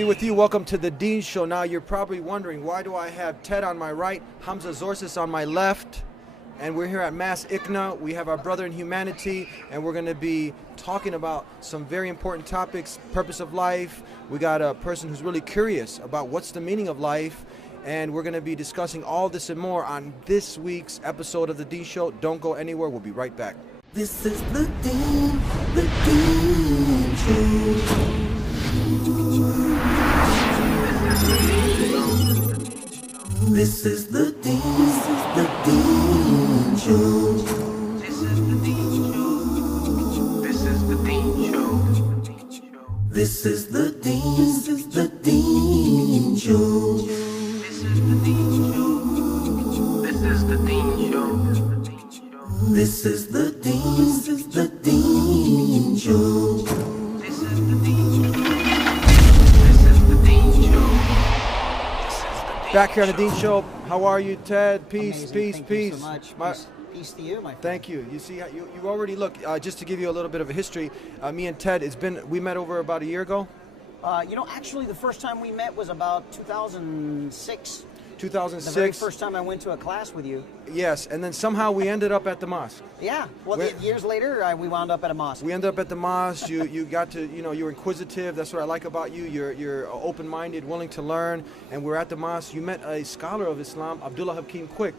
be with you. Welcome to the Dean Show. Now you're probably wondering, why do I have Ted on my right, Hamza Tezortziis on my left, and we're here at Mass ICNA. We have our brother in humanity, and we're going to be talking about some very important topics, purpose of life. We got a person who's really curious about what's the meaning of life, and we're going to be discussing all this and more on this week's episode of the Dean Show. Don't go anywhere. We'll be right back. This is the Dean Show. This is the Dean Show. This is the Dean Show. This is the Dean Show. This is the Dean Show. This is the Dean Show. This is the Dean Show. This is the Dean Show. This is the Dean Show. This is the Dean Show. Back here on the Dean Show. How are you, Ted? Peace, Amazing. peace, Thank peace. you so much. Peace to you, my friend. Thank you. You see, you already look. Just to give you a little bit of a history, me and Ted, we met over about a year ago. Actually, the first time we met was about 2006. 2006. The very first time I went to a class with you. Yes, and then somehow we ended up at the mosque. Yeah. Well, years later, we wound up at a mosque. We ended up at the mosque. You got to, you're inquisitive. That's what I like about you. You're open-minded, willing to learn. And we're at the mosque. You met a scholar of Islam, Abdullah Hakim Quick.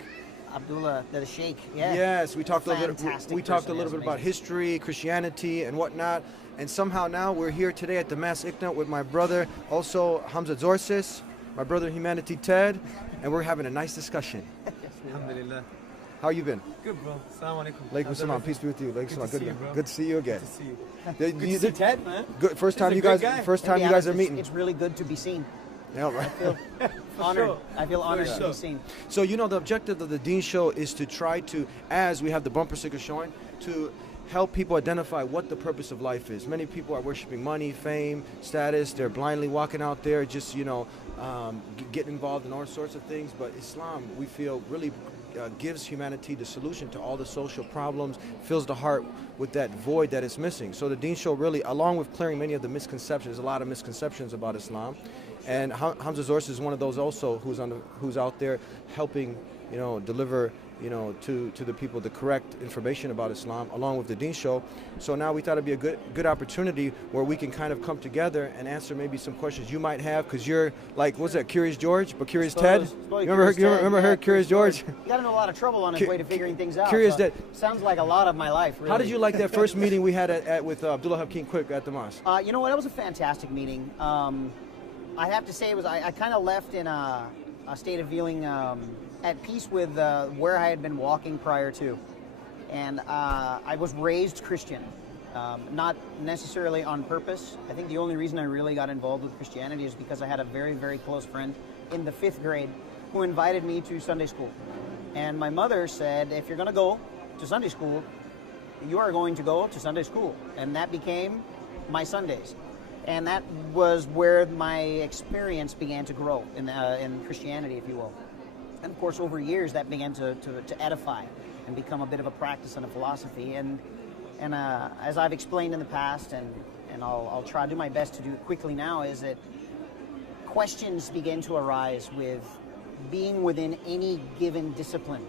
Abdullah, the Sheikh. Yeah. Yes, we talked a little bit. Fantastic We talked a person, little bit amazing. about history, Christianity, and whatnot. And somehow now we're here today at the Mass ICNA with my brother, also Hamza Tezortziis, my brother in humanity, Ted, and we're having a nice discussion. Alhamdulillah. How you been? Good, bro. Assalamu alaikum. Alaikum salam. Peace be with you. Alaikum salam. to see you, bro. Good to see you again. Good to see you. Good Good to see Ted, man. Good. First time He's you a guys. great guy. First To time be you guys honest, are meeting. It's really good to be seen. Yeah, right. Honored. sure. I feel honored to sure. be seen. So the objective of the Dean Show is to try to, as we have the bumper sticker showing, to help people identify what the purpose of life is. Many people are worshiping money, fame, status. They're blindly walking out there, just getting involved in all sorts of things. But Islam, we feel, really gives humanity the solution to all the social problems, fills the heart with that void that is missing. So the Dean Show really, along with clearing many of the misconceptions, a lot of misconceptions about Islam. And Hamza Tezortziis is one of those also who's out there helping, deliver, to the people the correct information about Islam, along with the Dean Show. So now we thought it'd be a good opportunity where we can kind of come together and answer maybe some questions you might have, because you're like, what's that, Curious George, but Curious Ted? You remember her, Curious George? He got in a lot of trouble on his way to figuring things out. Curious so Ted. Sounds like a lot of my life, really. How did you like that first meeting we had with Abdullah Hakim Quick at the mosque? You know what? It was a fantastic meeting. I have to say, I kind of left in a state of feeling at peace with where I had been walking prior to. And I was raised Christian, not necessarily on purpose. I think the only reason I really got involved with Christianity is because I had a very, very close friend in the 5th grade who invited me to Sunday school. And my mother said, if you're going to go to Sunday school, you are going to go to Sunday school. And that became my Sundays. And that was where my experience began to grow in Christianity, if you will. And of course, over years, that began to edify and become a bit of a practice and a philosophy. And as I've explained in the past, and I'll try to do my best to do it quickly now, is that questions begin to arise with being within any given discipline.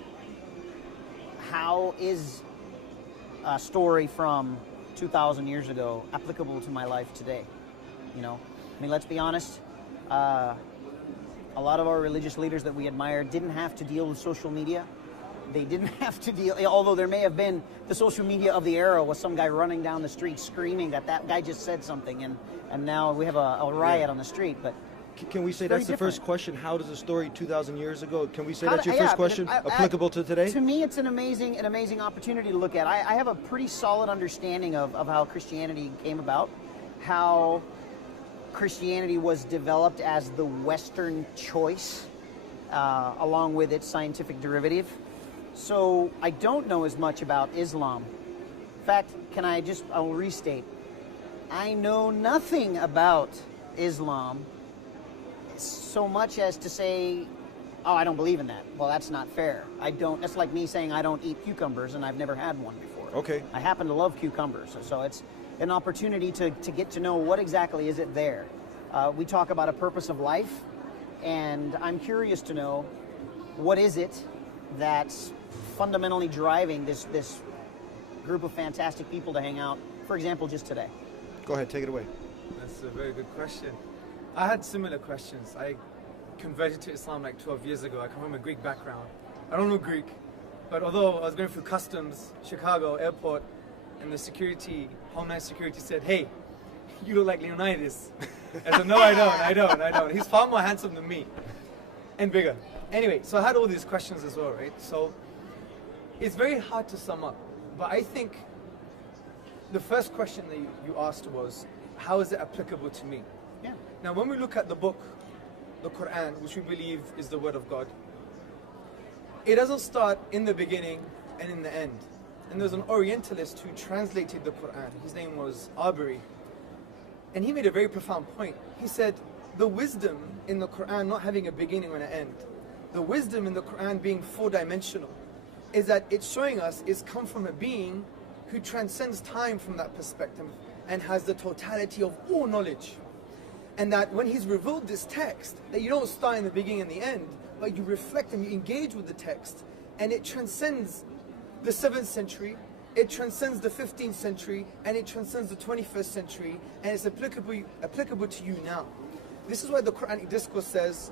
How is a story from 2,000 years ago applicable to my life today? Let's be honest. A lot of our religious leaders that we admire didn't have to deal with social media. They didn't have to deal, although there may have been the social media of the era with some guy running down the street screaming that guy just said something, and now we have a riot on the street. But can we say that's the first question? How does a story 2,000 years ago? Can we say that's your yeah, first question, applicable to today? To me, it's an amazing opportunity to look at. I have a pretty solid understanding of how Christianity came about, how Christianity was developed as the Western choice, along with its scientific derivative. So I don't know as much about Islam. In fact, I'll restate. I know nothing about Islam so much as to say, oh, I don't believe in that. Well, that's not fair. That's like me saying I don't eat cucumbers and I've never had one before. Okay. I happen to love cucumbers, so it's an opportunity to get to know what exactly is it there. We talk about a purpose of life, and I'm curious to know, what is it that's fundamentally driving this group of fantastic people to hang out, for example, just today? Go ahead, take it away. That's a very good question. I had similar questions. I converted to Islam like 12 years ago. I come from a Greek background. I don't know Greek, but although I was going through customs, Chicago airport, and the security, Homeland Security said, "Hey, you look like Leonidas." I said, "No, I don't. He's far more handsome than me, and bigger." Anyway, so I had all these questions as well, right? So it's very hard to sum up, but I think the first question that you asked was, how is it applicable to me? Yeah. Now, when we look at the book, the Quran, which we believe is the word of God, it doesn't start in the beginning and in the end. And there's an Orientalist who translated the Quran. His name was Abari. And he made a very profound point. He said, the wisdom in the Quran not having a beginning and an end, the wisdom in the Quran being four-dimensional, is that it's showing us it's come from a being who transcends time from that perspective and has the totality of all knowledge. And that when he's revealed this text, that you don't start in the beginning and the end, but you reflect and you engage with the text, and it transcends the 7th century, it transcends the 15th century, and it transcends the 21st century, and it's applicable to you now. This is why the Quranic discourse says,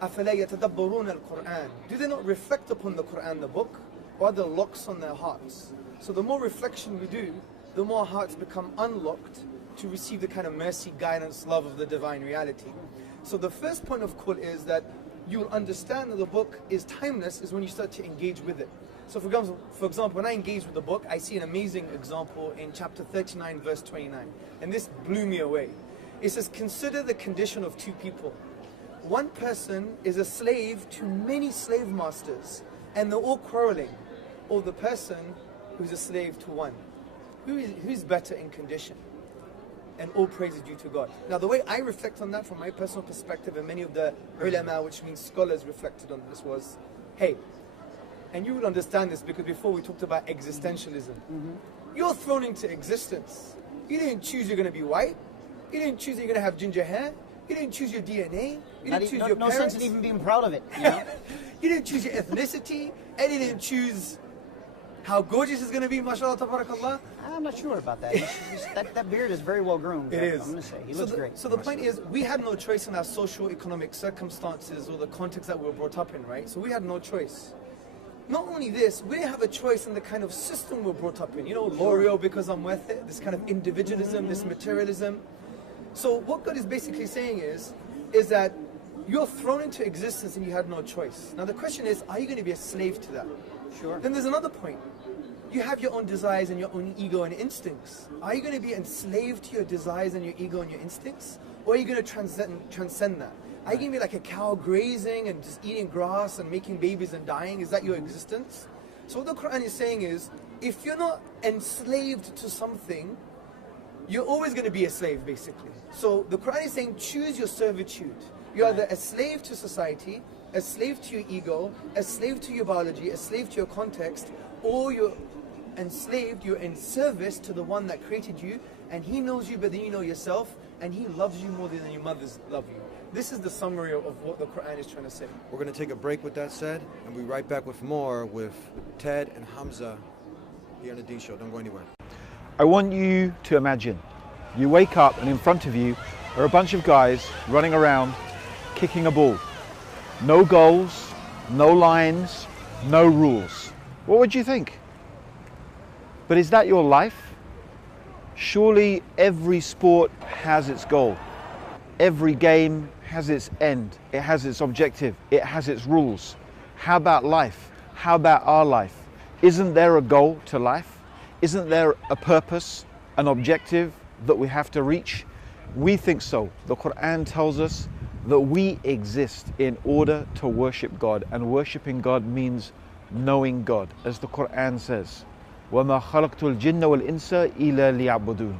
أَفَلَا يَتَدَبَّرُونَ الْقُرْآنِ. Do they not reflect upon the Quran, the book, or are there locks on their hearts? So the more reflection we do, the more hearts become unlocked to receive the kind of mercy, guidance, love of the divine reality. So the first point of call is that you'll understand that the book is timeless is when you start to engage with it. So for example, when I engage with the book, I see an amazing example in chapter 39, verse 29. And this blew me away. It says, consider the condition of two people. One person is a slave to many slave masters, and they're all quarreling. Or the person who's a slave to one. Who's better in condition? And all praise is due to God. Now the way I reflect on that from my personal perspective, and many of the ulama, which means scholars, reflected on this was, hey, and you will understand this because before we talked about existentialism. You're thrown into existence. You didn't choose you're going to be white. You didn't choose you're going to have ginger hair. You didn't choose your DNA. You didn't choose your parents. No sense in even being proud of it. You know? You didn't choose your ethnicity. And you didn't choose how gorgeous it's going to be, mashallah, tabarakallah. I'm not sure about that. That beard is very well groomed. It is. I'm going to say. He looks great. So the point is, we had no choice in our social economic circumstances or the context that we were brought up in, right? So we had no choice. Not only this, we didn't have a choice in the kind of system we're brought up in. You know, L'Oreal because I'm worth it, this kind of individualism, this materialism. So what God is basically saying is that you're thrown into existence and you had no choice. Now the question is, are you going to be a slave to that? Sure. Then there's another point. You have your own desires and your own ego and instincts. Are you going to be enslaved to your desires and your ego and your instincts? Or are you going to transcend that? Are you going to be like a cow grazing and just eating grass and making babies and dying? Is that your existence? So what the Quran is saying is, if you're not enslaved to something, you're always going to be a slave, basically. So the Quran is saying, choose your servitude. You're either a slave to society, a slave to your ego, a slave to your biology, a slave to your context, or you're enslaved, you're in service to the one that created you, and he knows you better than you know yourself, and he loves you more than your mothers love you. This is the summary of what the Quran is trying to say. We're going to take a break with that said, and we'll be right back with more with Ted and Hamza here on the Deen Show. Don't go anywhere. I want you to imagine you wake up and in front of you are a bunch of guys running around kicking a ball. No goals, no lines, no rules. What would you think? But is that your life? Surely every sport has its goal. Every game has its end. It has its objective. It has its rules. How about life? How about our life? Isn't there a goal to life? Isn't there a purpose, an objective that we have to reach? We think so. The Quran tells us that we exist in order to worship God, and worshiping God means knowing God, as the Quran says, وَمَا خَلَقْتُ الْجِنَّ وَالْإِنسَ إِلَّا لِيَعْبُدُونَ.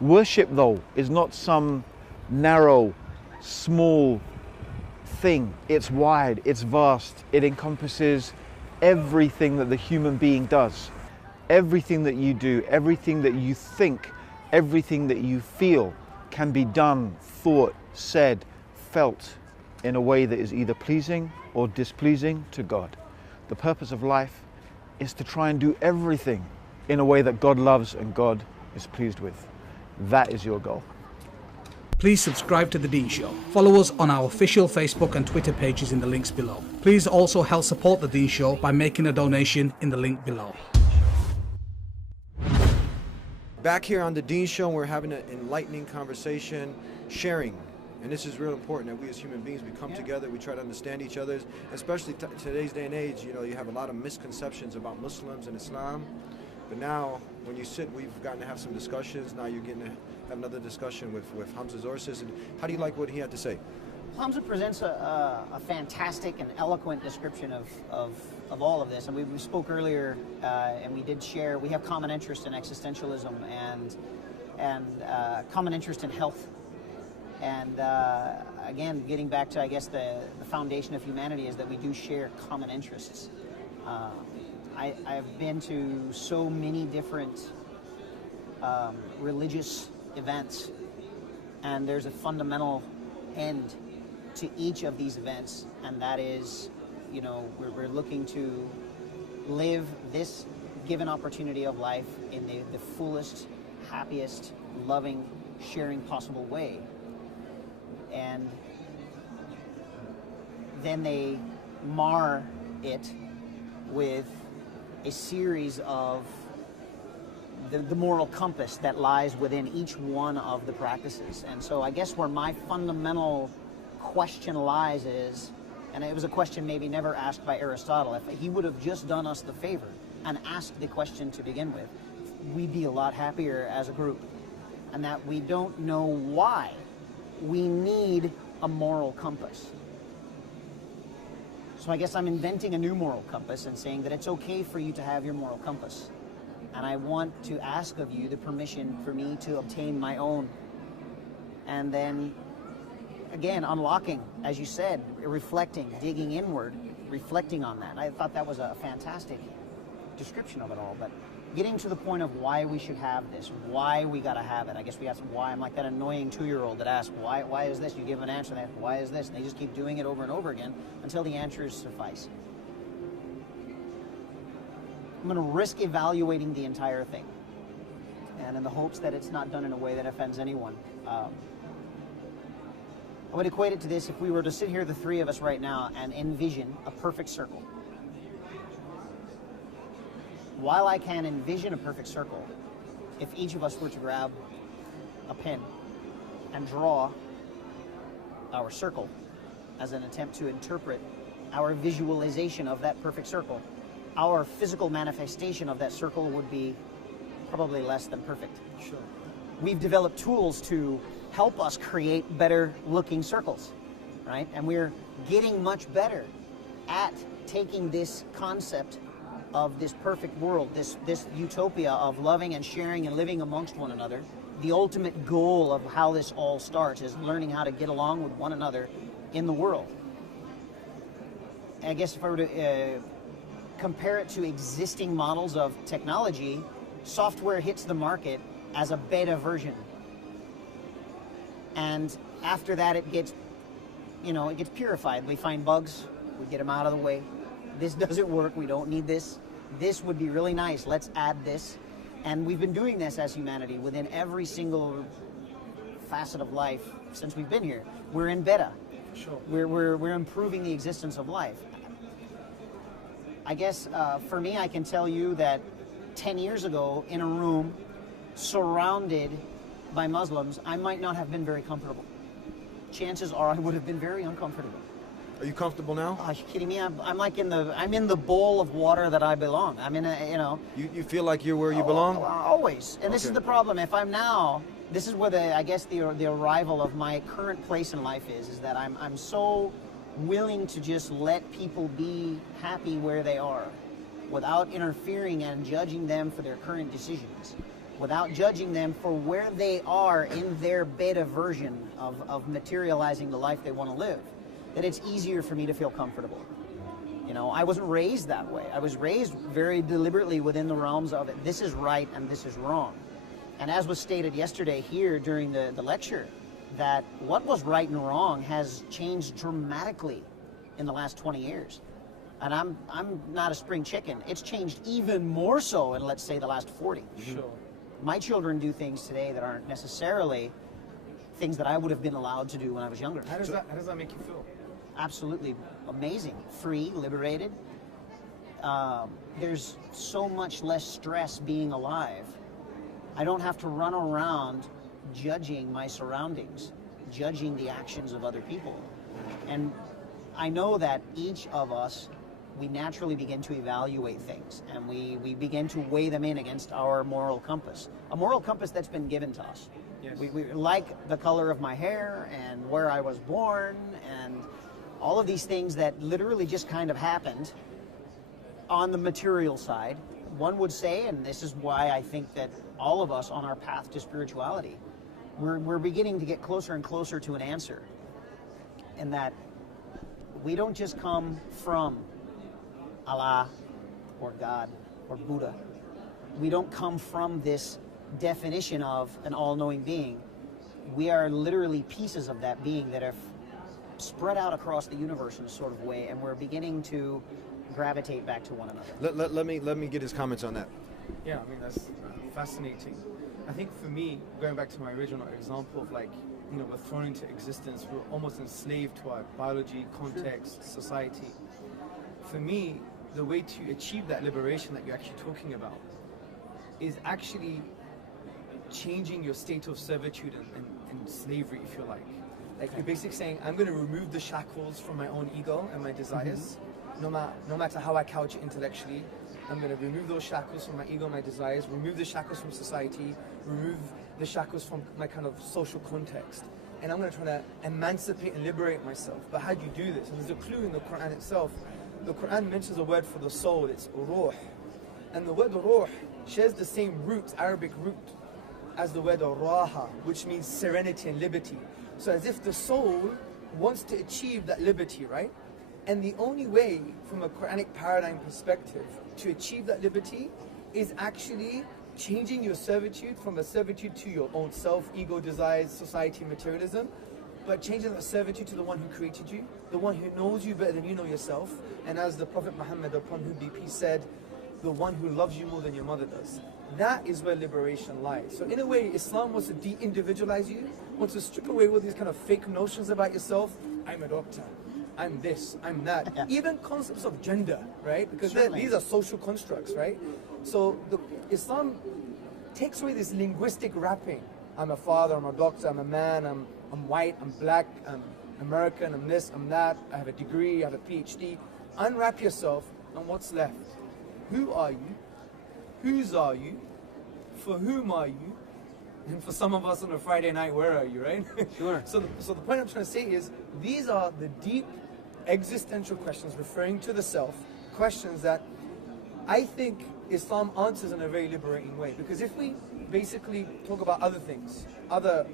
Worship, though, is not some narrow, small thing. It's wide, it's vast. It encompasses everything that the human being does. Everything that you do, everything that you think, everything that you feel can be done, thought, said, felt in a way that is either pleasing or displeasing to God. The purpose of life is to try and do everything in a way that God loves and God is pleased with. That is your goal. Please subscribe to The Dean Show. Follow us on our official Facebook and Twitter pages in the links below. Please also help support The Dean Show by making a donation in the link below. Back here on The Dean Show, we're having an enlightening conversation, sharing. And this is real important that we as human beings, we come together, we try to understand each other, especially today's day and age. You know, you have a lot of misconceptions about Muslims and Islam. But now, when you sit, we've gotten to have some discussions. Now you're getting to have another discussion with Hamza Tezortziis. And how do you like what he had to say? Hamza presents a fantastic and eloquent description of all of this. And we spoke earlier, and we did share, we have common interest in existentialism and common interest in health. And again, getting back to, I guess, the foundation of humanity is that we do share common interests. I've been to so many different religious events, and there's a fundamental end to each of these events, and that is, you know, we're looking to live this given opportunity of life in the fullest, happiest, loving, sharing possible way. And then they mar it with a series of the moral compass that lies within each one of the practices. And so I guess where my fundamental question lies is, and it was a question maybe never asked by Aristotle, if he would have just done us the favor and asked the question to begin with, we'd be a lot happier as a group. And that we don't know why we need a moral compass. So I guess I'm inventing a new moral compass and saying that it's okay for you to have your moral compass. And I want to ask of you the permission for me to obtain my own. And then, again, unlocking, as you said, reflecting, digging inward, reflecting on that. I thought that was a fantastic description of it all. But getting to the point of why we should have this, why we got to have it. I guess we got some why. I'm like that annoying 2-year-old that asks, why is this? You give an answer, and they ask, why is this? And they just keep doing it over and over again until the answers suffice. I'm going to risk evaluating the entire thing, and in the hopes that it's not done in a way that offends anyone. I would equate it to this: if we were to sit here, the three of us right now, and envision a perfect circle. While I can envision a perfect circle, if each of us were to grab a pen and draw our circle as an attempt to interpret our visualization of that perfect circle, our physical manifestation of that circle would be probably less than perfect. Sure. We've developed tools to help us create better looking circles, right? And we're getting much better at taking this concept of this perfect world, this utopia of loving and sharing and living amongst one another. The ultimate goal of how this all starts is learning how to get along with one another in the world. I guess if I were to compare it to existing models of technology, software hits the market as a beta version. And after that, it gets, you know, it gets purified. We find bugs, we get them out of the way. This doesn't work, we don't need this. This would be really nice, let's add this. And we've been doing this as humanity within every single facet of life since we've been here. We're in beta. Sure. We're improving the existence of life. I guess for me, I can tell you that 10 years ago, in a room surrounded by Muslims, I might not have been very comfortable. Chances are I would have been very uncomfortable. Are you comfortable now? Are you kidding me? I'm like in the bowl of water that I belong. I'm in a, you know. You feel like you're where you belong? Always. And this is Okay. the problem. If I'm now, this is where I guess the arrival of my current place in life is that I'm so willing to just let people be happy where they are without interfering and judging them for their current decisions, without judging them for where they are in their beta version of materializing the life they want to live. That it's easier for me to feel comfortable. You know, I wasn't raised that way. I was raised very deliberately within the realms of it. This is right and this is wrong. And as was stated yesterday here during the lecture, that what was right and wrong has changed dramatically in the last 20 years. And I'm not a spring chicken. It's changed even more so in, let's say, the last 40. Sure. My children do things today that aren't necessarily things that I would have been allowed to do when I was younger. How does that make you feel? Absolutely amazing. Free, liberated. There's so much less stress being alive. I don't have to run around judging my surroundings, judging the actions of other people. And I know that each of us, we naturally begin to evaluate things, and we begin to weigh them in against our moral compass. A moral compass that's been given to us. Yes. We like the color of my hair and where I was born and all of these things that literally just kind of happened on the material side. One would say, and this is why I think that all of us on our path to spirituality, we're beginning to get closer and closer to an answer. And that we don't just come from Allah or God or Buddha. We don't come from this definition of an all-knowing being. We are literally pieces of that being that have spread out across the universe in a sort of way, and we're beginning to gravitate back to one another. Let me get his comments on that. Yeah, I mean, that's fascinating. I think for me, going back to my original example of like, you know, we're thrown into existence, we're almost enslaved to our biology, context, society. For me, the way to achieve that liberation that you're actually talking about is actually changing your state of servitude and slavery, if you like. Like you're basically saying, I'm going to remove the shackles from my own ego and my desires, no matter how I couch it intellectually. I'm going to remove those shackles from my ego and my desires, remove the shackles from society, remove the shackles from my kind of social context. And I'm going to try to emancipate and liberate myself. But how do you do this? And there's a clue in the Quran itself. The Quran mentions a word for the soul, it's ruh. And the word ruh shares the same root, Arabic root, as the word raha, which means serenity and liberty. So as if the soul wants to achieve that liberty, right? And the only way, from a Quranic paradigm perspective, to achieve that liberty is actually changing your servitude from a servitude to your own self, ego, desires, society, materialism, but changing that servitude to the one who created you, the one who knows you better than you know yourself. And as the Prophet Muhammad, upon whom be peace, said, the one who loves you more than your mother does. That is where liberation lies. So in a way, Islam wants to de-individualize you, wants to strip away all these kind of fake notions about yourself. I'm a doctor, I'm this, I'm that. Even concepts of gender, right? Because these are social constructs, right? So Islam takes away this linguistic wrapping. I'm a father, I'm a doctor, I'm a man, I'm white, I'm black, I'm American, I'm this, I'm that, I have a degree, I have a PhD. Unwrap yourself, and what's left? Who are you? Whose are you? For whom are you? And for some of us on a Friday night, where are you, right? Sure. So the point I'm trying to say is, these are the deep existential questions referring to the self, questions that I think Islam answers in a very liberating way. Because if we basically talk about other things, other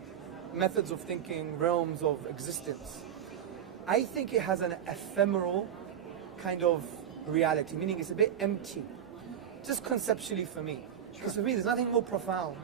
methods of thinking, realms of existence, I think it has an ephemeral kind of reality, meaning it's a bit empty, just conceptually for me. Because for me, there's nothing more profound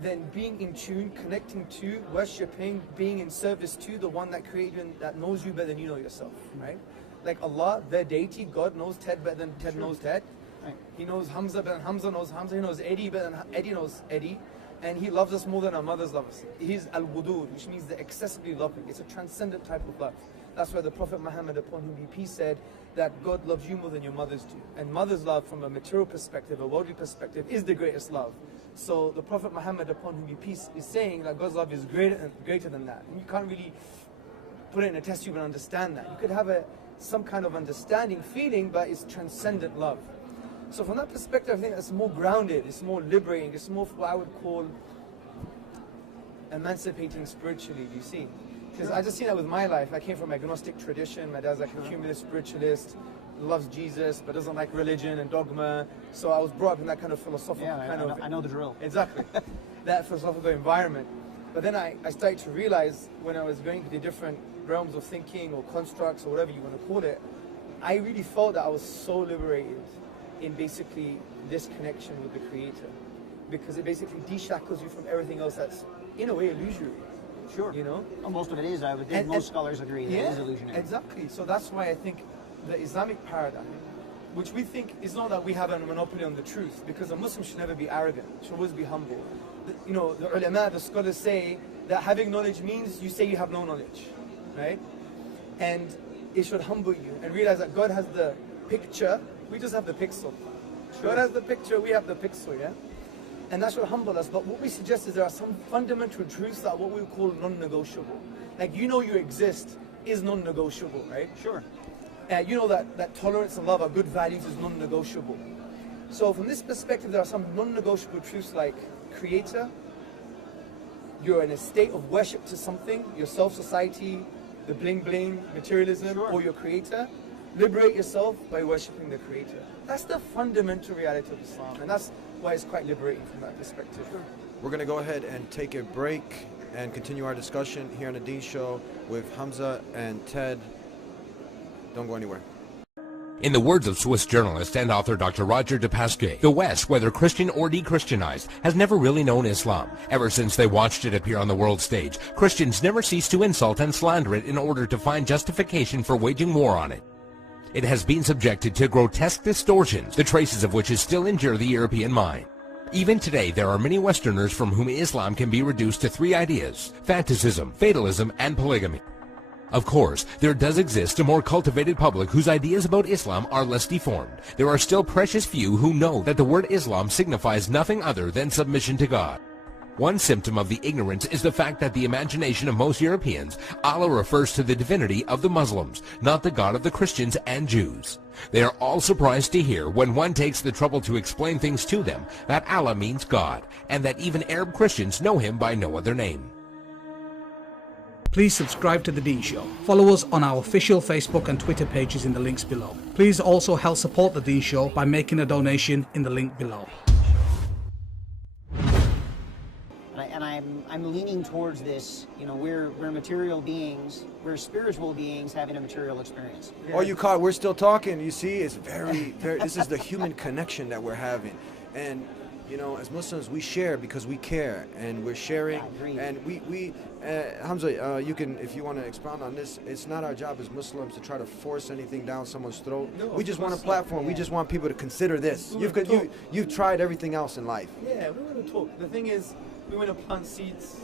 than being in tune, connecting to, worshipping, being in service to the one that created you and that knows you better than you know yourself, right? Like Allah, their deity, God knows Ted better than Ted knows Ted. Right. He knows Hamza better than Hamza knows Hamza. He knows Eddie better than Eddie knows Eddie. And he loves us more than our mothers love us. He's al-wudud, which means the excessively loving. It's a transcendent type of love. That's why the Prophet Muhammad, upon whom be peace, said that God loves you more than your mothers do. And mother's love from a material perspective, a worldly perspective, is the greatest love. So the Prophet Muhammad, upon whom be peace, is saying that God's love is greater than that. And you can't really put it in a test tube and understand that. You could have some kind of understanding, feeling, but it's transcendent love. So from that perspective, I think that's more grounded, it's more liberating, it's more what I would call emancipating spiritually, do you see? Because I just seen that with my life. I came from an agnostic tradition. My dad's like a humanist spiritualist, loves Jesus, but doesn't like religion and dogma. So I was brought up in that kind of philosophical I know the drill. Exactly. That philosophical environment. But then I started to realize when I was going to the different realms of thinking or constructs or whatever you want to call it, I really felt that I was so liberated in basically this connection with the Creator. because it basically de-shackles you from everything else that's, in a way, illusory. Sure. You know? Well, most of it is, I would think most scholars agree, that it is illusionary. Exactly. So that's why I think the Islamic paradigm, which we think is not that we have a monopoly on the truth, because a Muslim should never be arrogant, should always be humble. You know, the ulama, the scholars say that having knowledge means you say you have no knowledge, right? And it should humble you and realize that God has the picture, we just have the pixel. God has the picture, we have the pixel, yeah? And that should humble us. But what we suggest is there are some fundamental truths that are what we call non-negotiable. Like, you know you exist is non-negotiable, right? Sure. You know that tolerance and love are good values is non-negotiable. So from this perspective, there are some non-negotiable truths like creator, you're in a state of worship to something, yourself, society, the bling-bling, materialism, or your creator. Liberate yourself by worshipping the creator. That's the fundamental reality of Islam, and that's why it's quite liberating from that perspective. We're going to go ahead and take a break and continue our discussion here on the Dean Show with Hamza and Ted. Don't go anywhere. In the words of Swiss journalist and author Dr. Roger de Pasquet, the West, whether Christian or de-Christianized, has never really known Islam. Ever since they watched it appear on the world stage, Christians never ceased to insult and slander it in order to find justification for waging war on it. It has been subjected to grotesque distortions, the traces of which still injure the European mind. Even today, there are many Westerners from whom Islam can be reduced to three ideas: fanaticism, fatalism, and polygamy. Of course, there does exist a more cultivated public whose ideas about Islam are less deformed. There are still precious few who know that the word Islam signifies nothing other than submission to God. One symptom of the ignorance is the fact that the imagination of most Europeans, Allah refers to the divinity of the Muslims, not the God of the Christians and Jews. They are all surprised to hear, when one takes the trouble to explain things to them, that Allah means God, and that even Arab Christians know him by no other name. Please subscribe to The Dean Show. Follow us on our official Facebook and Twitter pages in the links below. Please also help support The Dean Show by making a donation in the link below. And I'm leaning towards this. You know, we're material beings. We're spiritual beings having a material experience. Oh, you caught? We're still talking. You see, it's very. This is the human connection that we're having, and you know, as Muslims, we share because we care, and we're sharing. And we Hamza, you can, if you want to expound on this. It's not our job as Muslims to try to force anything down someone's throat. No, we just want a platform. Yeah. We just want people to consider this. You've tried everything else in life. Yeah, we want to talk. The thing is, we want to plant seeds,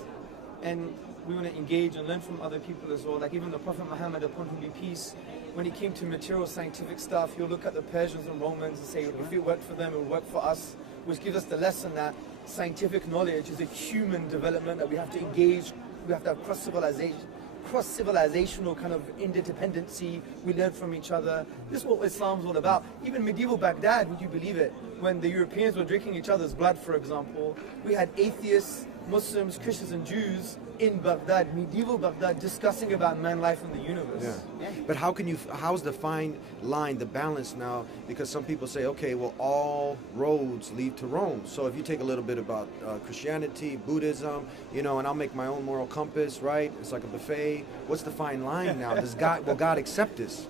and we want to engage and learn from other people as well. Like even the Prophet Muhammad, upon whom be peace, when he came to material scientific stuff, he'll look at the Persians and Romans and say, if it worked for them, it would work for us, which gives us the lesson that scientific knowledge is a human development that we have to engage. We have to have cross-civilizational kind of interdependency. We learn from each other. This is what Islam's all about. Even medieval Baghdad, would you believe it? When the Europeans were drinking each other's blood, for example, we had atheists, Muslims, Christians, and Jews in Baghdad, medieval Baghdad, discussing about man, life, and the universe. Yeah. But how's the fine line, the balance now? Because some people say, okay, well, all roads lead to Rome. So if you take a little bit about Christianity, Buddhism, you know, and I'll make my own moral compass, right? It's like a buffet. What's the fine line now? Will God accept this?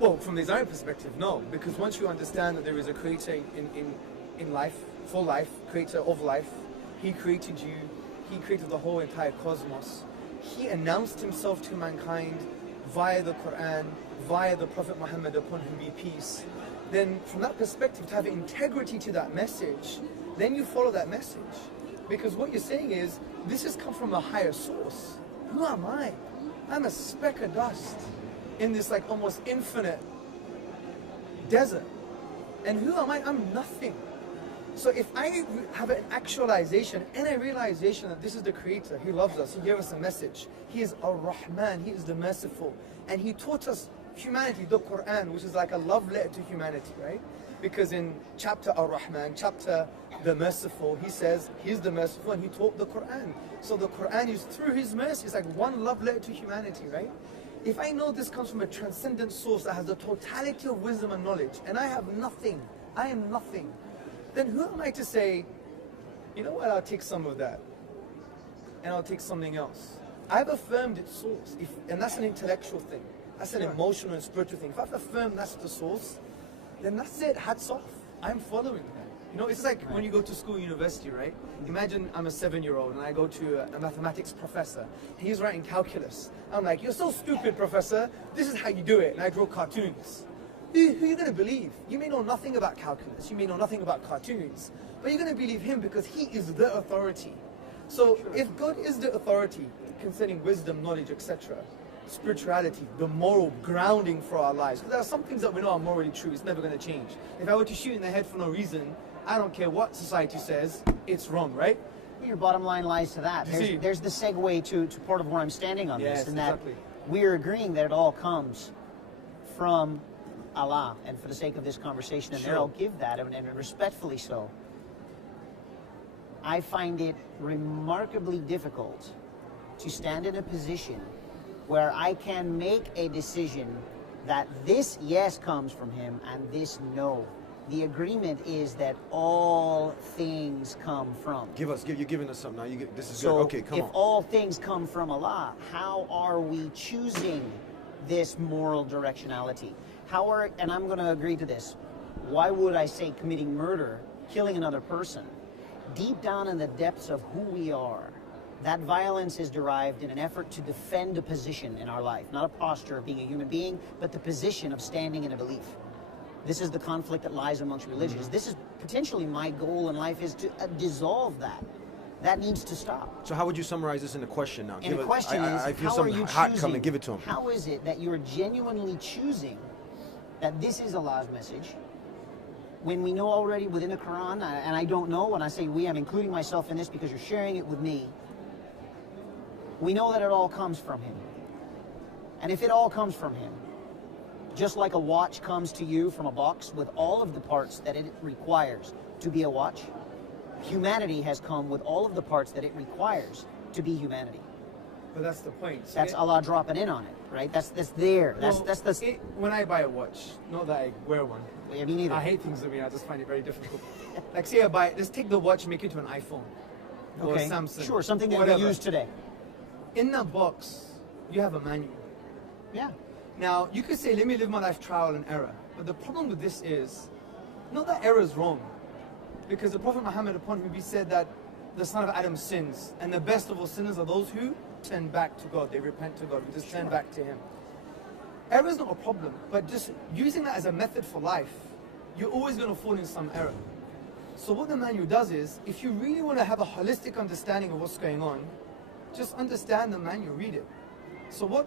Well, from the Islamic perspective, no. Because once you understand that there is a creator in life, for life, creator of life, he created you, he created the whole entire cosmos. He announced himself to mankind via the Quran, via the Prophet Muhammad, upon whom be peace. Then from that perspective, to have integrity to that message, then you follow that message. Because what you're saying is, this has come from a higher source. Who am I? I'm a speck of dust in this like almost infinite desert. And who am I? I'm nothing. So if I have an actualization and a realization that this is the Creator, He loves us, He gave us a message, He is Ar-Rahman, He is the Merciful, and He taught us humanity, the Quran, which is like a love letter to humanity, right? Because in chapter Ar-Rahman, chapter the Merciful, He says He's the Merciful and He taught the Quran. So the Quran is through His mercy, it's like one love letter to humanity, right? If I know this comes from a transcendent source that has the totality of wisdom and knowledge, and I have nothing, I am nothing, then who am I to say, you know what, I'll take some of that, and I'll take something else. I've affirmed its source, and that's an intellectual thing. That's an emotional and spiritual thing. If I've affirmed that's the source, then that's it, hats off. I'm following that. You know, it's like when you go to school, university, right? Imagine I'm a 7-year-old and I go to a mathematics professor. And he's writing calculus. I'm like, you're so stupid, professor. This is how you do it. And I draw cartoons. Who are you going to believe? You may know nothing about calculus. You may know nothing about cartoons. But you're going to believe him because he is the authority. So if God is the authority concerning wisdom, knowledge, etc., spirituality, the moral grounding for our lives, because there are some things that we know are morally true, it's never going to change. If I were to shoot in the head for no reason, I don't care what society says, it's wrong, right? Your bottom line lies to that. There's the segue to part of where I'm standing on this, and that we're agreeing that it all comes from Allah, and for the sake of this conversation, and there I'll give that, and respectfully so. I find it remarkably difficult to stand in a position where I can make a decision that this yes comes from him and this no. The agreement is that all things come from. You're giving us something now. This is so good. Okay, come on. If all things come from Allah, how are we choosing this moral directionality? And I'm going to agree to this. Why would I say committing murder, killing another person? Deep down in the depths of who we are, that violence is derived in an effort to defend a position in our life, not a posture of being a human being, but the position of standing in a belief. This is the conflict that lies amongst religions. This is potentially my goal in life, is to dissolve that. That needs to stop. So how would you summarize this in a question now? And the question is, I feel how something are you hot choosing? coming. Give it to him. How is it that you're genuinely choosing that this is Allah's message, when we know already within the Quran, and I don't know, when I say we, I'm including myself in this because you're sharing it with me, we know that it all comes from him. And if it all comes from him, just like a watch comes to you from a box with all of the parts that it requires to be a watch, humanity has come with all of the parts that it requires to be humanity. But that's the point. So that's Allah dropping in on it, right? That's there. When I buy a watch, not that I wear one. Yeah, me neither. I hate things with me. I just find it very difficult. Like, say I buy, just take the watch, make it to an iPhone or a Samsung. Sure, something that we use today. In that box, you have a manual. Yeah. Now, you could say, let me live my life trial and error. But the problem with this is, not that error is wrong. Because the Prophet Muhammad, upon whom he said that the son of Adam sins, and the best of all sinners are those who turn back to God. They repent to God, who just turn back to him. Error is not a problem, but just using that as a method for life, you're always going to fall in some error. So what the manual does is, if you really want to have a holistic understanding of what's going on, just understand the manual, read it. So what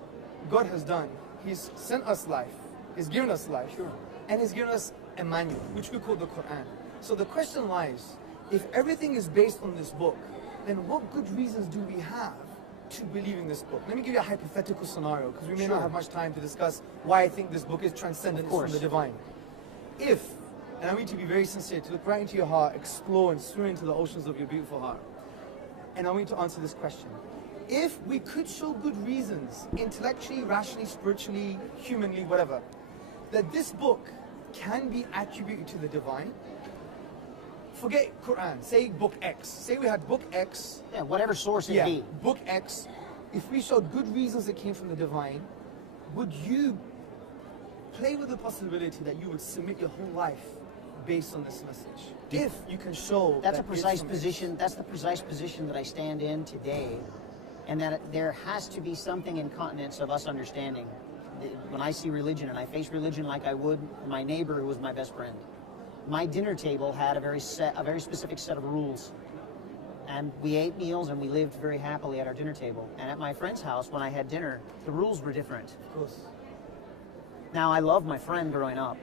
God has done, he's sent us life, he's given us life, and he's given us a manual, which we call the Quran. So the question lies, if everything is based on this book, then what good reasons do we have to believe in this book? Let me give you a hypothetical scenario, because we may not have much time to discuss why I think this book is transcendent, it's from the divine. If, and I need to be very sincere, to look right into your heart, explore and swim into the oceans of your beautiful heart, and I want you to answer this question. If we could show good reasons, intellectually, rationally, spiritually, humanly, whatever, that this book can be attributed to the divine, forget Quran, say book X. Say we had book X. Yeah, whatever source it be. Book X. If we showed good reasons it came from the divine, would you play with the possibility that you would submit your whole life based on this message? If you can show that's a precise position. That's the precise position that I stand in today, and that there has to be something in continence of us understanding. When I see religion, and I face religion like I would my neighbor who was my best friend, my dinner table had a very specific set of rules, and we ate meals and we lived very happily at our dinner table. And at my friend's house, when I had dinner, the rules were different. Of course. Now, I loved my friend growing up,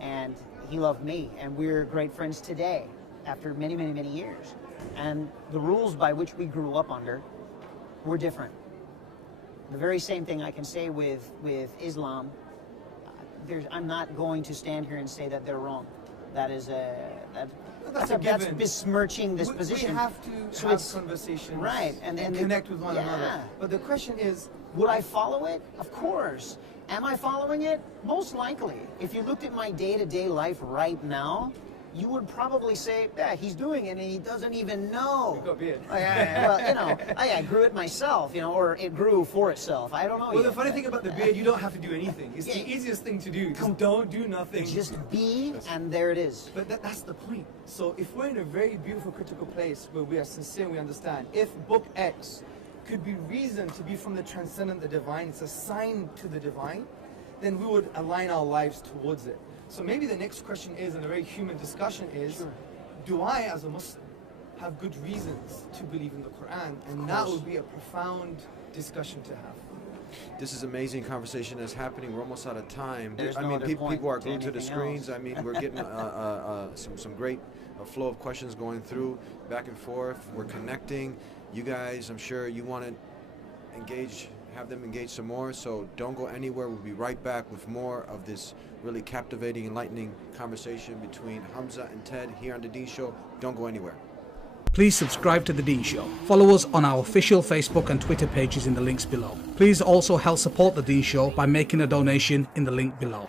and he loved me, and we're great friends today after many, many, many years. And the rules by which we grew up under were different. The very same thing I can say with Islam. I'm not going to stand here and say that they're wrong. That's besmirching this position. We have to have conversations, right, and connect with one another. But the question is, would I follow it? Of course. Am I following it? Most likely. If you looked at my day-to-day life right now, you would probably say, yeah, he's doing it and he doesn't even know. You've got a beard. Well, you know, I grew it myself, you know, or it grew for itself. I don't know. Well, yet, the funny but thing about the beard, you don't have to do anything. It's the easiest thing to do. Just don't do nothing. just be, and there it is. But that's the point. So if we're in a very beautiful, critical place where we are sincere and we understand, if book X could be reasoned to be from the transcendent, the divine, it's a sign to the divine, then we would align our lives towards it. So maybe the next question is, and a very human discussion is, do I, as a Muslim, have good reasons to believe in the Quran? And that would be a profound discussion to have. This is amazing conversation that's happening. We're almost out of time. There's I no mean, other people point are to glued to the anything screens. else. I mean, we're getting some great flow of questions going through, back and forth. We're connecting. You guys, I'm sure you want to engage, have them engage some more. So don't go anywhere. We'll be right back with more of this really captivating, enlightening conversation between Hamza and Ted here on The Dean Show. Don't go anywhere. Please subscribe to The Dean Show. Follow us on our official Facebook and Twitter pages in the links below. Please also help support The Dean Show by making a donation in the link below.